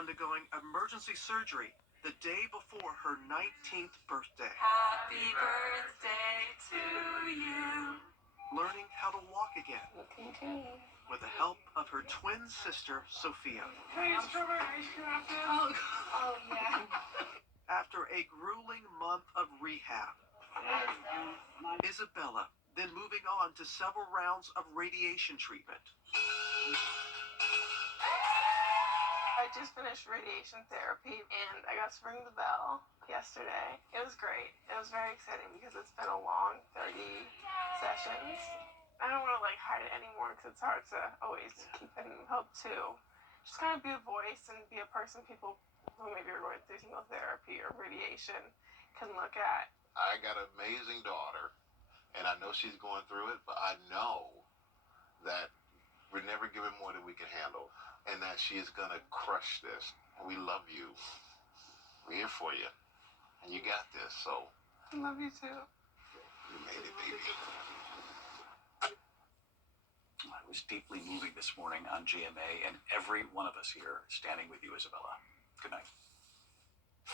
undergoing emergency surgery the day before her 19th birthday. Happy birthday to you. Learning how to walk again with the help of her twin sister, Sophia. Hey, strawberry ice cream after this? Oh, yeah. After a grueling month of rehab, Isabella then moving on to several rounds of radiation treatment. I just finished radiation therapy and I got to ring the bell yesterday. It was great. It was very exciting because it's been a long 30 sessions. I don't want to hide it anymore because it's hard to always keep in hope too. Just kind of be a voice and be a person people who maybe are going through chemotherapy or radiation can look at. I got an amazing daughter and I know she's going through it, but I know that we're never giving more than we can handle. And that she is gonna crush this. And we love you. We're here for you. And you got this, so. I love you too. You made it, baby. It was deeply moving this morning on GMA, and every one of us here standing with you, Isabella. Good night.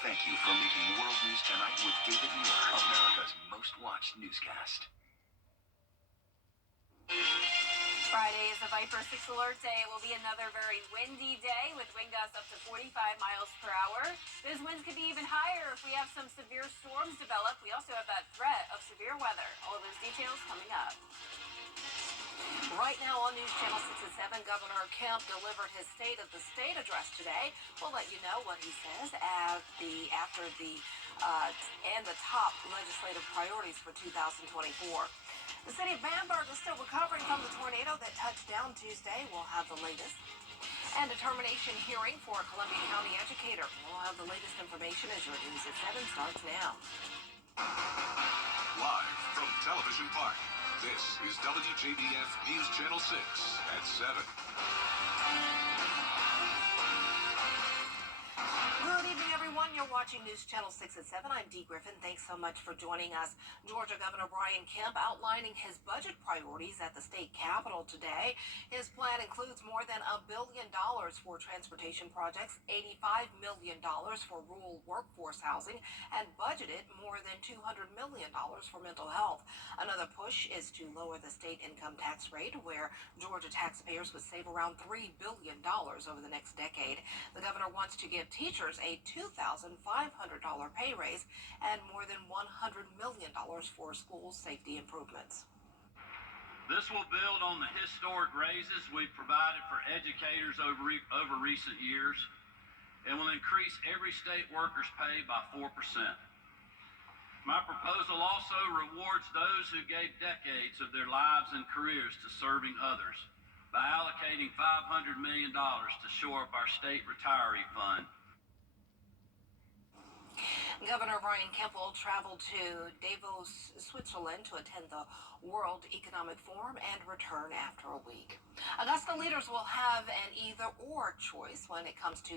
Thank you for making World News Tonight with David Muir, America's most watched newscast. Friday is a Viper 6 alert day. It will be another very windy day with wind gusts up to 45 miles per hour. Those winds could be even higher if we have some severe storms develop. We also have that threat of severe weather. All of those details coming up. Right now on News Channel 6 and 7, Governor Kemp delivered his State of the State address today. We'll let you know what he says after the top legislative priorities for 2024. The city of Bamberg is still recovering from the tornado that touched down Tuesday. We'll have the latest. And a termination hearing for a Columbia County educator. We'll have the latest information as your News at 7 starts now. Live from Television Park, this is WJBF News Channel 6 at 7. Good evening, everyone. You're watching News Channel 6 at 7. I'm Dee Griffin. Thanks so much for joining us. Georgia Governor Brian Kemp outlining his budget priorities at the state capitol today. His plan includes more than $1 billion for transportation projects, $85 million for rural workforce housing, and budgeted more than $200 million for mental health. Another push is to lower the state income tax rate, where Georgia taxpayers would save around $3 billion over the next decade. The governor wants to give teachers a $2,500 pay raise and more than $100 million for school safety improvements. This will build on the historic raises we've provided for educators over recent years and will increase every state worker's pay by 4%. My proposal also rewards those who gave decades of their lives and careers to serving others by allocating $500 million to shore up our state retiree fund. Governor Brian Kemp will travel to Davos, Switzerland to attend the World Economic Forum and return after a week. Augusta leaders will have an either-or choice when it comes to...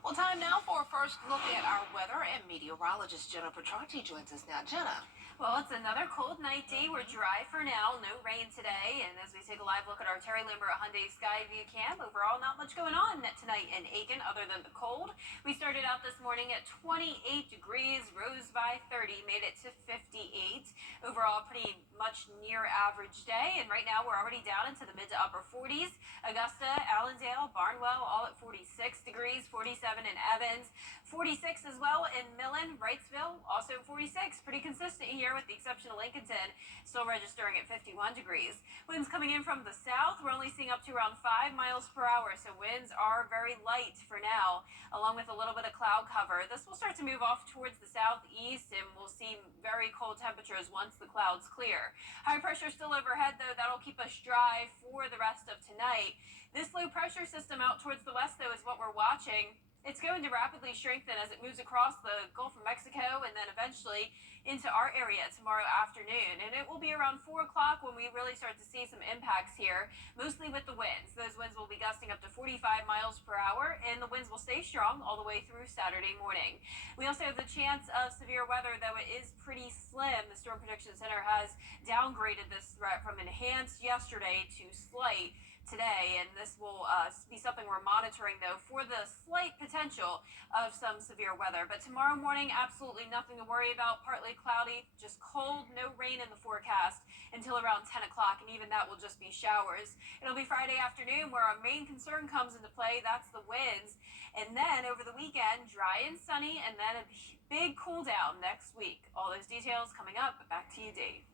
Well, time now for a first look at our weather, and meteorologist Jenna Petracci joins us now. Jenna. Well, it's another cold night, Dee. We're dry for now. No rain today. And as we take a live look at our Terry Lambert Hyundai Skyview cam, overall not much going on tonight in Aiken other than the cold. We started out this morning at 28 degrees, rose by 30, made it to 58. Overall, pretty much near average day. And right now we're already down into the mid to upper 40s. Augusta, Allendale, Barnwell, all at 46 degrees, 47 in Evans, 46 as well in Millen, Wrightsville, also 46. Pretty consistent here with the exception of Lincolnton, still registering at 51 degrees. Winds coming in from the south, we're only seeing up to around 5 miles per hour, so winds are very light for now, along with a little bit of cloud cover. This will start to move off towards the southeast, and we'll see very cold temperatures once the clouds clear. High pressure still overhead, though. That'll keep us dry for the rest of tonight. This low pressure system out towards the west, though, is what we're watching. It's going to rapidly strengthen as it moves across the Gulf of Mexico and then eventually into our area tomorrow afternoon. And it will be around 4 o'clock when we really start to see some impacts here, mostly with the winds. Those winds will be gusting up to 45 miles per hour, and the winds will stay strong all the way through Saturday morning. We also have the chance of severe weather, though it is pretty slim. The Storm Prediction Center has downgraded this threat from enhanced yesterday to slight. today, and this will be something we're monitoring, though, for the slight potential of some severe weather. But tomorrow morning, absolutely nothing to worry about. Partly cloudy, just cold, no rain in the forecast until around 10 o'clock, and even that will just be showers. It'll be Friday afternoon where our main concern comes into play. That's the winds. And then over the weekend, dry and sunny, and then a big cool down next week. All those details coming up. Back to you, Dave.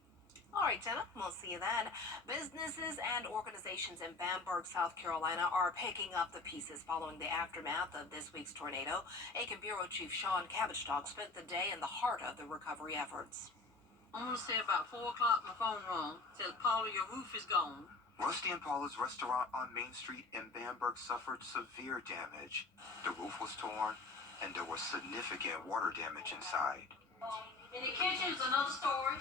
All right, Jenna, we'll see you then. Businesses and organizations in Bamberg, South Carolina are picking up the pieces following the aftermath of this week's tornado. Aiken Bureau Chief Sean Cabbage-Dog spent the day in the heart of the recovery efforts. I'm going to say about 4 o'clock, my phone rung. Says, Paula, your roof is gone. Rusty and Paula's restaurant on Main Street in Bamberg suffered severe damage. The roof was torn, and there was significant water damage inside. In the kitchen is another story.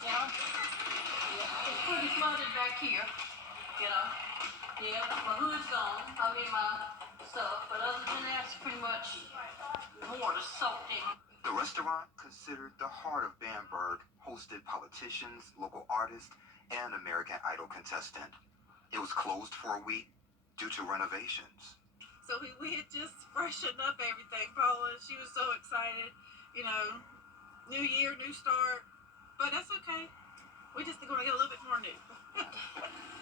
You know, it's pretty flooded back here. You know, yeah, my hood's gone. I mean, my stuff. But other than that, it's pretty much water soaked in. The restaurant, considered the heart of Bamberg, hosted politicians, local artists, and American Idol contestant. It was closed for a week due to renovations. So we had just freshened up everything, Paula. She was so excited. You know, new year, new start. But that's okay. We're just going to get a little bit more new.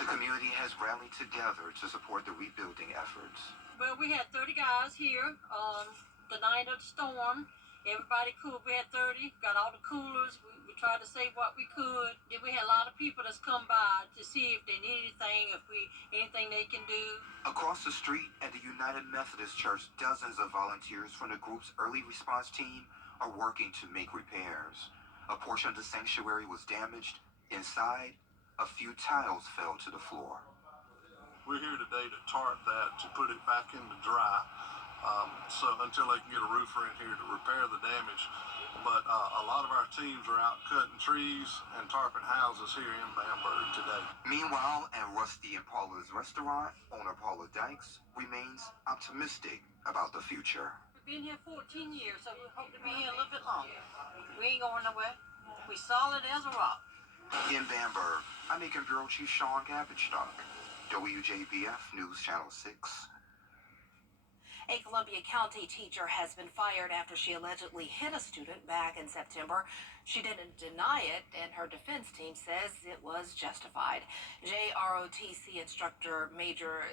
The community has rallied together to support the rebuilding efforts. Well, we had 30 guys here the night of the storm. Everybody cool. We had 30, got all the coolers. We tried to save what we could. Then we had a lot of people that's come by to see if they need anything, anything they can do. Across the street at the United Methodist Church, dozens of volunteers from the group's early response team are working to make repairs. A portion of the sanctuary was damaged. Inside, a few tiles fell to the floor. We're here today to tarp that, to put it back into dry, so until they can get a roofer in here to repair the damage. But a lot of our teams are out cutting trees and tarping houses here in Bamberg today. Meanwhile, at Rusty and Paula's restaurant, owner Paula Dykes remains optimistic about the future. We've been here 14 years, so we hope to be here a little bit longer. We ain't going nowhere. We solid as a rock. In Bamberg, I'm Aiken Bureau Chief Sean Cabbage-Dog, WJBF News Channel 6. A Columbia County teacher has been fired after she allegedly hit a student back in September. She didn't deny it, and her defense team says it was justified. JROTC instructor Major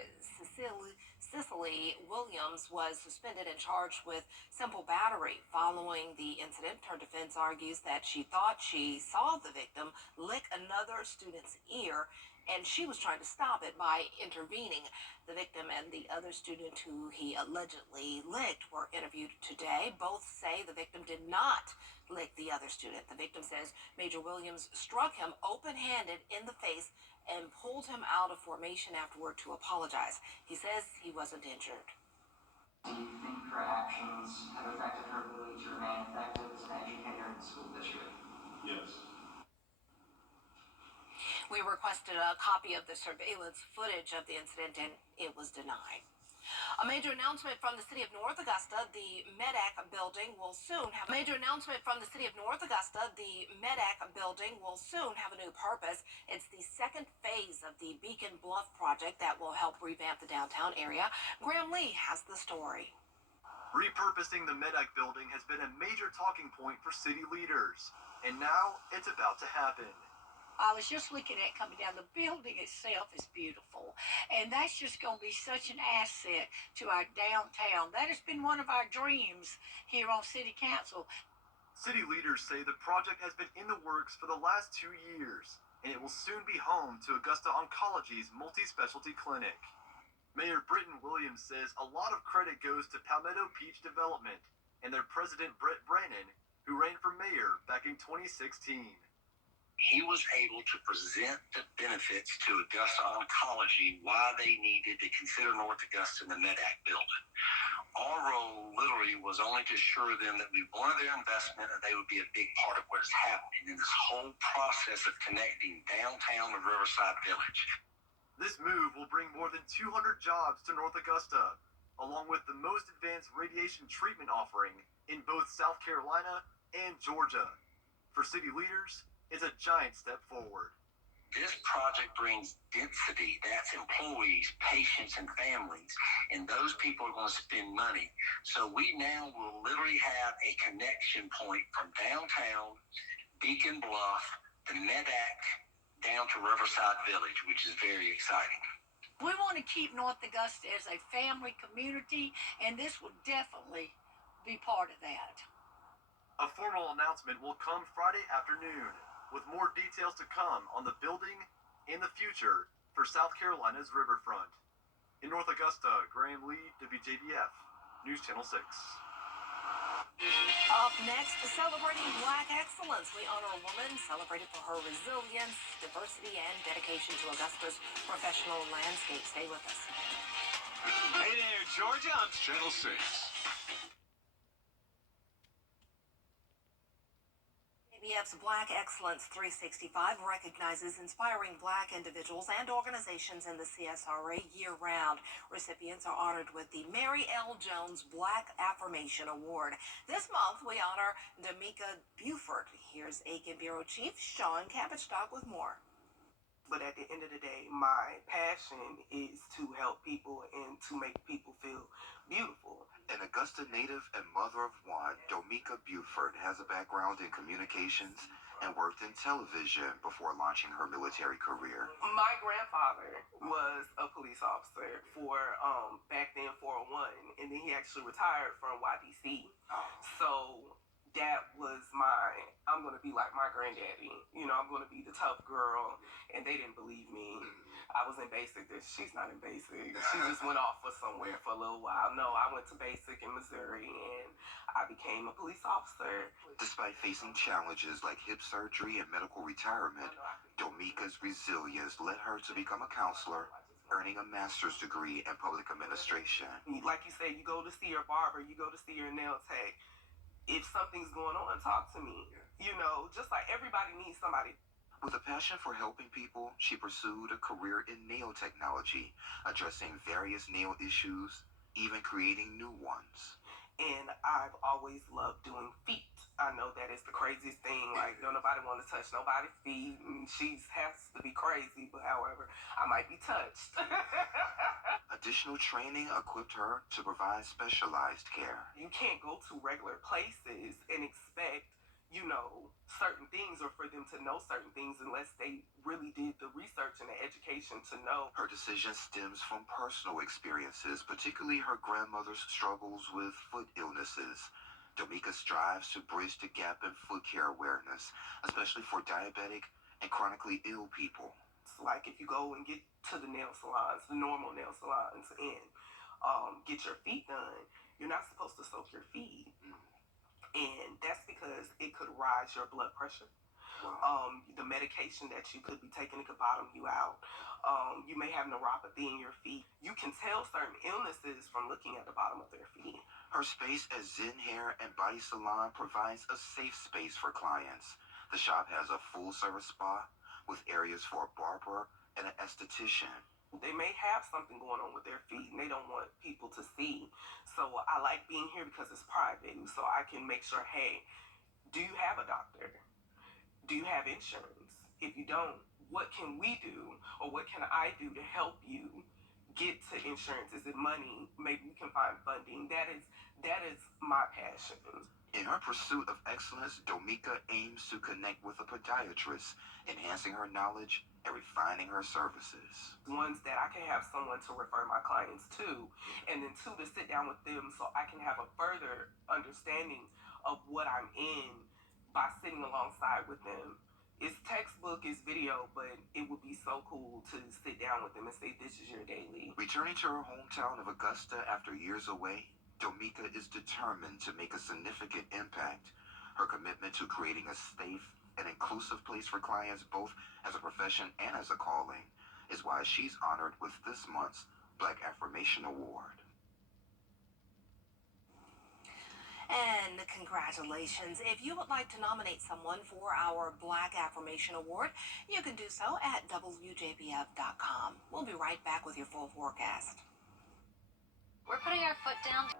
Cicely Williams was suspended and charged with simple battery. Following the incident, her defense argues that she thought she saw the victim lick another student's ear, and she was trying to stop it by intervening. The victim and the other student who he allegedly licked were interviewed today. Both say the victim did not lick the other student. The victim says Major Williams struck him open-handed in the face and pulled him out of formation afterward to apologize. He says he wasn't injured. Do you think her actions have affected her ability to remain effective as an educator in the school district? Yes. We requested a copy of the surveillance footage of the incident, and it was denied. A major announcement from the city of North Augusta: the MEDAC building will soon have a new purpose. It's the second phase of the Beacon Bluff project that will help revamp the downtown area. Graham Lee has the story. Repurposing the MEDAC building has been a major talking point for city leaders, and now it's about to happen. I was just looking at coming down. The building itself is beautiful, and that's just going to be such an asset to our downtown. That has been one of our dreams here on City Council. City leaders say the project has been in the works for the last 2 years, and it will soon be home to Augusta Oncology's multi-specialty clinic. Mayor Britton Williams says a lot of credit goes to Palmetto Peach Development and their president Brett Brannon, who ran for mayor back in 2016. He was able to present the benefits to Augusta Oncology, why they needed to consider North Augusta in the MEDAC building. Our role literally was only to assure them that we wanted their investment and they would be a big part of what is happening in this whole process of connecting downtown to Riverside Village. This move will bring more than 200 jobs to North Augusta, along with the most advanced radiation treatment offering in both South Carolina and Georgia. For city leaders, it's a giant step forward. This project brings density. That's employees, patients, and families. And those people are going to spend money. So we now will literally have a connection point from downtown, Beacon Bluff, the Medac, down to Riverside Village, which is very exciting. We want to keep North Augusta as a family community, and this will definitely be part of that. A formal announcement will come Friday afternoon, with more details to come on the building in the future for South Carolina's riverfront. In North Augusta, Graham Lee, WJBF, News Channel 6. Up next, celebrating Black excellence. We honor a woman celebrated for her resilience, diversity, and dedication to Augusta's professional landscape. Stay with us. Hey there, Georgia. On Channel 6. WJBF's Black Excellence 365 recognizes inspiring Black individuals and organizations in the CSRA year-round. Recipients are honored with the Mary L. Jones Black Affirmation Award. This month, we honor Damika Buford. Here's Aiken Bureau Chief Sean Cabbage-Stock with more. But at the end of the day, my passion is to help people and to make people feel beautiful. An Augusta native and mother of one, Damika Buford has a background in communications and worked in television before launching her military career. My grandfather was a police officer for back then 401, and then he actually retired from YDC. So that was I'm going to be like my granddaddy. You know, I'm going to be the tough girl, and they didn't believe me. I was in basic. She's not in basic. She just went off for somewhere for a little while. No, I went to basic in Missouri, and I became a police officer. Despite facing challenges like hip surgery and medical retirement, Damika's resilience led her to become a counselor, earning a master's degree in public administration. Like you said, you go to see your barber, you go to see your nail tech. If something's going on, talk to me. You know, just like everybody needs somebody. With a passion for helping people, she pursued a career in nail technology, addressing various nail issues, even creating new ones. And I've always loved doing feet. I know that is the craziest thing. Like, don't nobody want to touch nobody's feet. And she has to be crazy, but however, I might be touched. Additional training equipped her to provide specialized care. You can't go to regular places and expect, you know, certain things or for them to know certain things unless they really did the research and the education to know. Her decision stems from personal experiences, particularly her grandmother's struggles with foot illnesses. Damika strives to bridge the gap in foot care awareness, especially for diabetic and chronically ill people. It's like if you go and get to the nail salons, the normal nail salons, and get your feet done, you're not supposed to soak your feet. And that's because it could rise your blood pressure. The medication that you could be taking, it could bottom you out. You may have neuropathy in your feet. You can tell certain illnesses from looking at the bottom of their feet. Her space as Zen Hair and Body Salon provides a safe space for clients. The shop has a full-service spa with areas for a barber and an esthetician. They may have something going on with their feet and they don't want people to see. So I like being here because it's private. So I can make sure, hey, do you have a doctor? Do you have insurance? If you don't, what can we do or what can I do to help you get to insurance? Is it money? Maybe we can find funding. That is my passion. In her pursuit of excellence, Damika aims to connect with a podiatrist, enhancing her knowledge and refining her services. Ones that I can have someone to refer my clients to, and then two, to sit down with them so I can have a further understanding of what I'm in by sitting alongside with them. It's textbook, it's video, but it would be so cool to sit down with them and say, this is your daily. Returning to her hometown of Augusta after years away, Damika is determined to make a significant impact. Her commitment to creating a safe and inclusive place for clients, both as a profession and as a calling, is why she's honored with this month's Black Affirmation Award. And congratulations. If you would like to nominate someone for our Black Affirmation Award, you can do so at WJBF.com. We'll be right back with your full forecast. We're putting our foot down.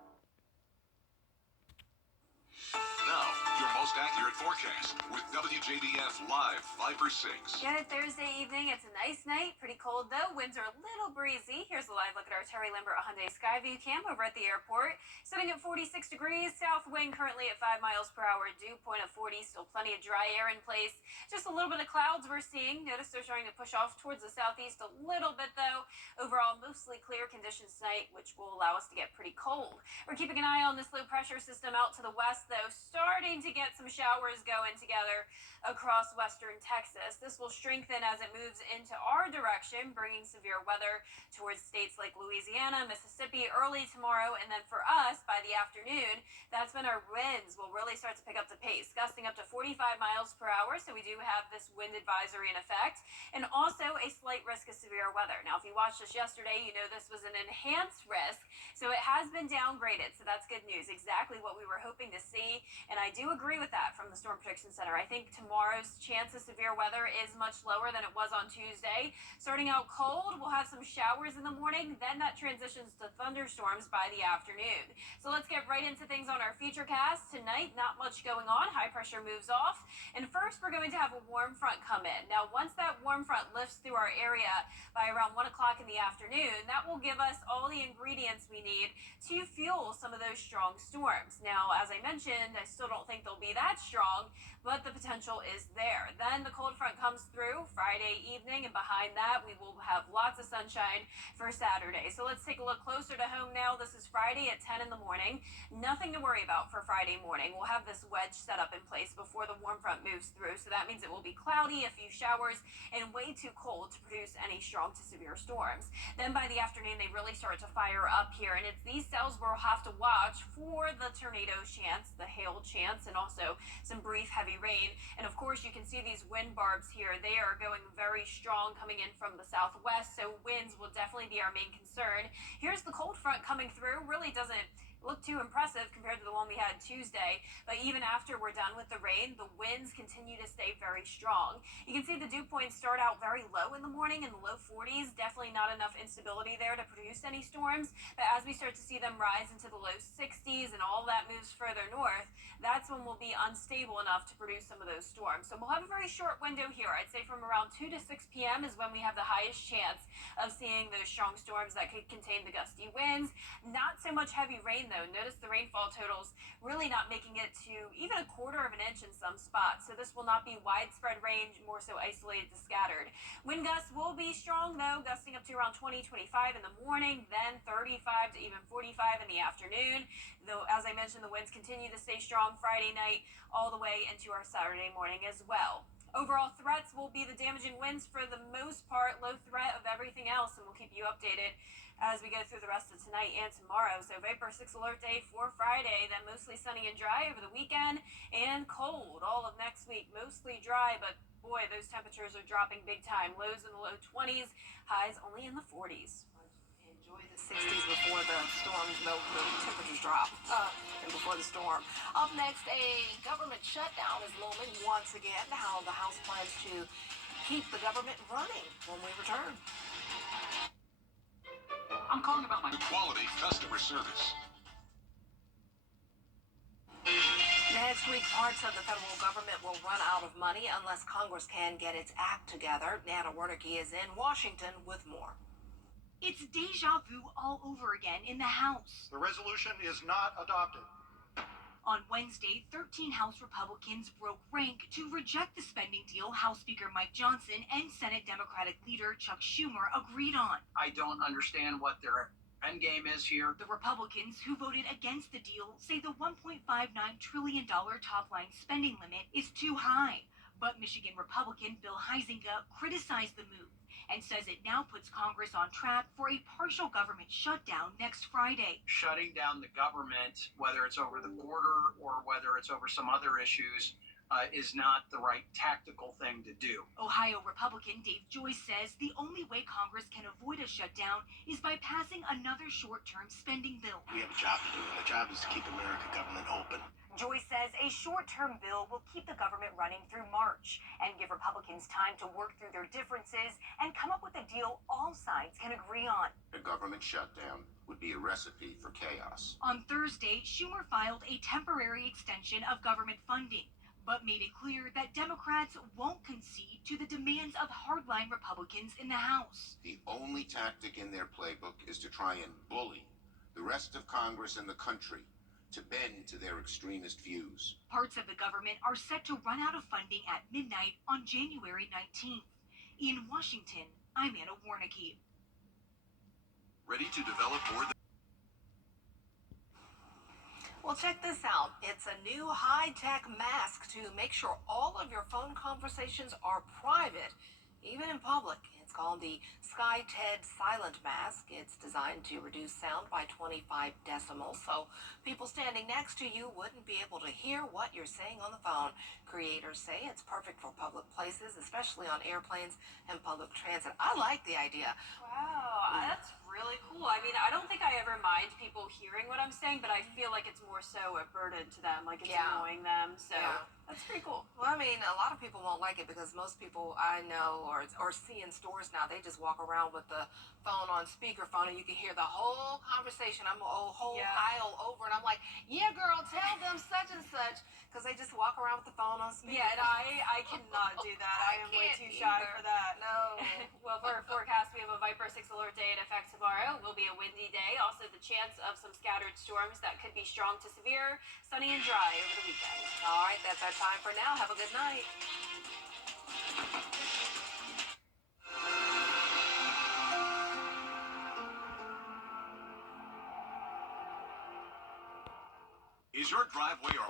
Now, your most accurate forecast with WJBF Live Viper 6. Good Thursday evening. It's a nice night. Pretty cold though. Winds are a little breezy. Here's a live look at our Terry Limbert Hyundai Skyview cam over at the airport. Sitting at 46 degrees. South wind currently at 5 miles per hour. Dew point of 40. Still plenty of dry air in place. Just a little bit of clouds we're seeing. Notice they're starting to push off towards the southeast a little bit though. Overall, mostly clear conditions tonight, which will allow us to get pretty cold. We're keeping an eye on this low pressure system out to the west though. Starting to get some showers going together across western Texas. This will strengthen as it moves into our direction, bringing severe weather towards states like Louisiana, Mississippi early tomorrow, and then for us by the afternoon, that's when our winds will really start to pick up the pace, gusting up to 45 miles per hour. So we do have this wind advisory in effect, and also a slight risk of severe weather. Now, if you watched us yesterday, you know this was an enhanced risk, so it has been downgraded. So that's good news. Exactly what we were hoping to see, and I do agree with that from the Storm Prediction Center. I think tomorrow's chance of severe weather is much lower than it was on Tuesday. Starting out cold, we'll have some showers in the morning, then that transitions to thunderstorms by the afternoon. So let's get right into things on our futurecast. Tonight, not much going on. High pressure moves off, and first we're going to have a warm front come in. Now, once that warm front lifts through our area by around 1 o'clock in the afternoon, that will give us all the ingredients we need to fuel some of those strong storms. Now, as I mentioned, I still don't think they'll be that strong, but the potential is there. Then the cold front comes through Friday evening, and behind that we will have lots of sunshine for Saturday. So let's take a look closer to home now. This is Friday at 10 in the morning. Nothing to worry about for Friday morning. We'll have this wedge set up in place before the warm front moves through, so that means it will be cloudy, a few showers, and way too cold to produce any strong to severe storms. Then by the afternoon, they really start to fire up here, and it's these cells we'll have to watch for the tornado chance, the hail chance, and also some brief heavy rain. And of course, you can see these wind barbs here. They are going very strong coming in from the southwest, so winds will definitely be our main concern. Here's the cold front coming through. Really doesn't look too impressive compared to the one we had Tuesday, but even after we're done with the rain, the winds continue to stay very strong. You can see the dew points start out very low in the morning in the low 40s. Definitely not enough instability there to produce any storms, but as we start to see them rise into the low 60s and all that moves further north, that's when we'll be unstable enough to produce some of those storms. So we'll have a very short window here. I'd say from around 2 to 6 p.m. is when we have the highest chance of seeing those strong storms that could contain the gusty winds. Not so much heavy rain though. Notice the rainfall totals really not making it to even a quarter of an inch in some spots. So this will not be widespread rain, more so isolated to scattered. Wind gusts will be strong though, gusting up to around 20, 25 in the morning, then 35 to even 45 in the afternoon. Though, as I mentioned, the winds continue to stay strong Friday night all the way into our Saturday morning as well. Overall threats will be the damaging winds for the most part, low threat of everything else, and we'll keep you updated as we go through the rest of tonight and tomorrow. So Vapor 6 alert day for Friday, then mostly sunny and dry over the weekend, and cold all of next week. Mostly dry, but boy, those temperatures are dropping big time. Lows in the low 20s, highs only in the 40s. Enjoy the 60s before the storm, the temperatures drop, and before the storm. Up next, a government shutdown is looming once again. How the House plans to keep the government running when we return. I'm calling about my quality customer service. Next week, parts of the federal government will run out of money unless Congress can get its act together. Nana Wernicke is in Washington with more. It's deja vu all over again in the House. The resolution is not adopted. On Wednesday, 13 House Republicans broke rank to reject the spending deal House Speaker Mike Johnson and Senate Democratic leader Chuck Schumer agreed on. I don't understand what their end game is here. The Republicans who voted against the deal say the $1.59 trillion top-line spending limit is too high. But Michigan Republican Bill Huizenga criticized the move and says it now puts Congress on track for a partial government shutdown next Friday. Shutting down the government, whether it's over the border or whether it's over some other issues, is not the right tactical thing to do. Ohio Republican Dave Joyce says the only way Congress can avoid a shutdown is by passing another short-term spending bill. We have a job to do, and the job is to keep American government open. Joyce says a short-term bill will keep the government running through March and give Republicans time to work through their differences and come up with a deal all sides can agree on. A government shutdown would be a recipe for chaos. On Thursday, Schumer filed a temporary extension of government funding, but made it clear that Democrats won't concede to the demands of hardline Republicans in the House. The only tactic in their playbook is to try and bully the rest of Congress and the country to bend to their extremist views. Parts of the government are set to run out of funding at midnight on January 19th. In Washington, I'm Anna Warnicki. Ready to develop more than... Well, check this out. It's a new high-tech mask to make sure all of your phone conversations are private, even in public. It's called the SkyTed Silent Mask. It's designed to reduce sound by 25 decibels, so people standing next to you wouldn't be able to hear what you're saying on the phone. Creators say it's perfect for public places, especially on airplanes and public transit. I like the idea. Wow, that's really cool. I mean, I don't think I ever mind people hearing what I'm saying, but I feel like it's more so a burden to them, like it's annoying them. So that's pretty cool. Well, I mean, a lot of people won't like it because most people I know or see in stores now, they just walk around with the phone on speakerphone and you can hear the whole conversation. I'm a whole aisle over and I'm like, yeah, girl, tell them such and such, because they just walk around with the phone on speakerphone. Yeah, and I cannot do that. I am way too shy for that. No. Well, for our forecast, we have a Viper 6 alert day in effect tomorrow. It will be a windy day. Also, the chance of some scattered storms that could be strong to severe, sunny and dry over the weekend. All right, that's our time for now. Have a good night. Is your driveway or